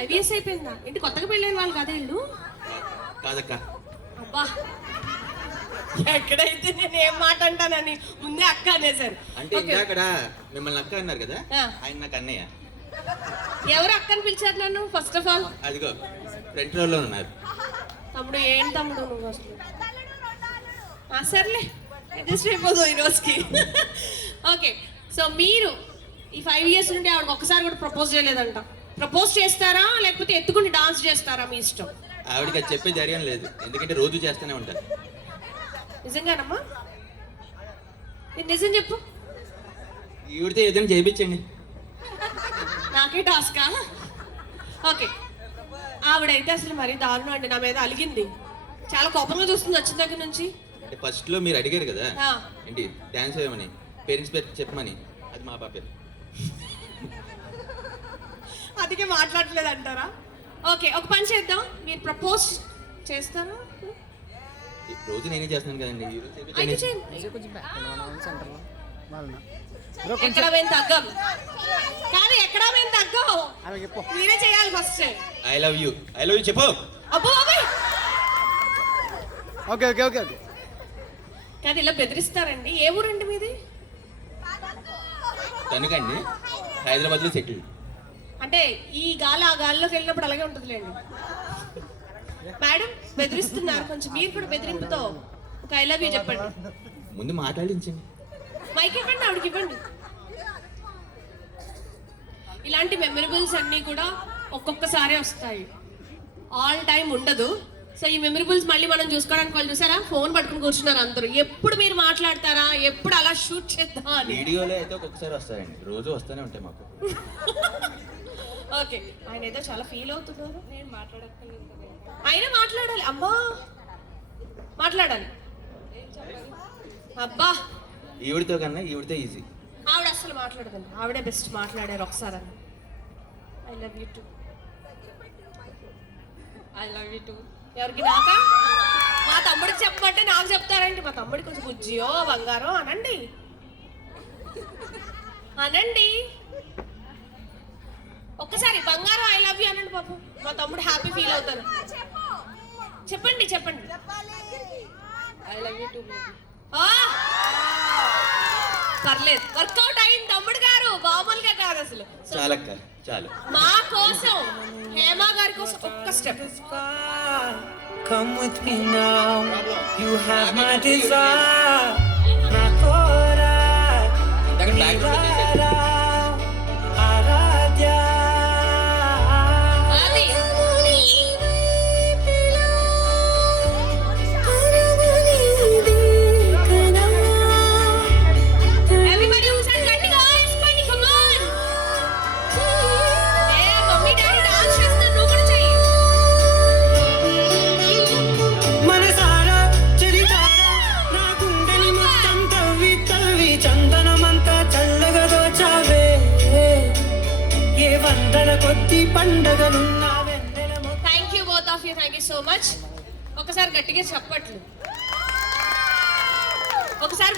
5 years అయిపోయిందా? ఏంటి కొత్తగా పెళ్ళైన వాళ్ళు కదా వీళ్ళు? కాదక్క. అబ్బా, ఎక్కడైతే నేను ఏం మాట అంటానని ముందే అక్క అనేసారు. అంటే ఇందాకడ మిమ్మల్ని అక్క అన్నారు కదా, ఆ. ఆయన నాకు అన్నయ్య. ఎవరు అక్కని పిలిచారు నన్ను? ఫస్ట్ ఆఫ్ ఆల్ అదిగో ఫ్రంట్ రోలో ఉన్నారు. తమ్ముడు, ఏం తమ్ముడు నువ్వు అసలు? సర్లే, అడ్జస్ట్ అయిపోదు ఈ రోజుకి. ఓకే, సో మీరు ఈ 5 years నుండి ఆవిడకి ఒక్కసారి కూడా ప్రపోజ్ చేయలేదంట. ప్రపోజ్ చేస్తారా లేకపోతే ఎత్తుకుని డాన్స్ చేస్తారా? మీ ఇష్టం. ఆవిడకి అది చెప్పే ధైర్యం లేదు, ఎందుకంటే రోజు చేస్తూనే ఉంటారు. నిజంగానమ్మా? నేను నిజం చెప్పు. ఈవిడితే ఏదైనా చేయించండి. నాకే టాస్కా? ఓకే, ఆవిడైతే అసలు మరీ దారుణం అండి, నా మీద అలిగింది. చాలా కోపంగా చూస్తుంది వచ్చిన దగ్గర నుంచి. అంటే ఫస్ట్ లో మీరు అడిగారు కదా ఆ. ఏంటి డాన్స్ వేయమని, పేరెంట్స్ పేరు చెప్పమని, అది మా పాపే. అందుకే మాట్లాడలేదు అంటారా? ఓకే, ఒక పని చేద్దాం, మీరు ప్రపోజ్ చేస్తారా? రోజు నేనే చేస్తున్నాను కదండి, ఈ రోజు అయితే చేయించండి. చేయండి. ఎక్కడ మేము తగ్గం కానీ ఎక్కడ మేము తగ్గం, మీరే చేయాలి ఫస్ట్. ఐ లవ్ యూ చెప్పు. అబ్బో బాబాయ్, ఓకే ఓకే ఓకే ఓకే. కానీ ఇలా బెదిరిస్తారండి? ఏ ఊరండి మీది? తనుకండి, హైదరాబాద్ లో సెటిల్. అంటే ఈ గాలి ఆ గాలిలోకి వెళ్ళినప్పుడు అలాగే ఉంటుందిలేండి. మేడం బెదిరిస్తున్నారు కొంచెం, మీరు కూడా బెదిరింపుతో ఒక ఐ లవ్ యూ చెప్పండి. ముందు మాట్లాడించండి. మైక్ ఇవ్వండి, ఆవిడకి ఇవ్వండి. ఇలాంటి మెమరబుల్స్ అన్నీ కూడా ఒక్కొక్కసారి వస్తాయి, ఆల్ టైం ఉండదు. సో ఈ మెమరబుల్స్ మళ్ళీ మనం చూసుకోవడానికి వాళ్ళు చూసారా ఫోన్ పట్టుకుని కూర్చున్నారు అందరూ. ఎప్పుడు మీరు మాట్లాడతారా, ఎప్పుడు అలా షూట్ చేద్దాం అని. వీడియోలో అయితే ఒక్కొక్కసారి వస్తాయండి, రోజు వస్తూనే ఉంటాయి మాకు. ఓకే, ఆయన ఏదో చాలా ఫీల్ అవుతున్నారు. నేను మాట్లాడక్కర్లేదు, ఆయన మాట్లాడాలి. అమ్మా మాట్లాడాలి. అబ్బా, ఈవిడితో కన్నా ఈవిడితో ఈజీ. ఆవిడ అసలు మాట్లాడదండి, ఆవిడే బెస్ట్ మాట్లాడారు ఒకసారి అని. I love you two, I love you two. ఎవరికి? నాకా? మా తమ్ముడికి చెప్పమంటే నాకు చెప్తారండి. మా తమ్ముడికి కొంచెం బుజ్జియో బంగారం అనండి, అనండి ఒక్కసారి. బంగారం ఐ లవ్ యూ అనండి పాపం, మా తమ్ముడు హ్యాపీ ఫీల్ అవుతారు. చెప్పండి చెప్పండి. I love you two. పర్లేదు, వర్కౌట్ అయింది తమ్ముడు గారు, మామూలుగా కాదు అసలు. చాలక్క చాలు. మా కోసం, హేమ గారి కోసం ఒక్క step. Come with me now, you have my desire. Na kora, ఇందాక background లో చేసేది. Aradhya. అది everybody ఒకసారి గట్టిగా వేసుకోండి, come on. A mummy daddy dance చేస్తారు, నువ్వు కూడా చెయ్యి. మనసారా చరితారా నా గుండెని మొత్తం తవ్వి తవ్వి చందనమంతా చల్లగా దోచావే. ఏ వందల కొద్ది పండగలున్నా వెన్నెల మొత్తం. Thank you both of you, thank you so much. ఒకసారి గట్టిగా చెప్పట్లు, ఒకసారి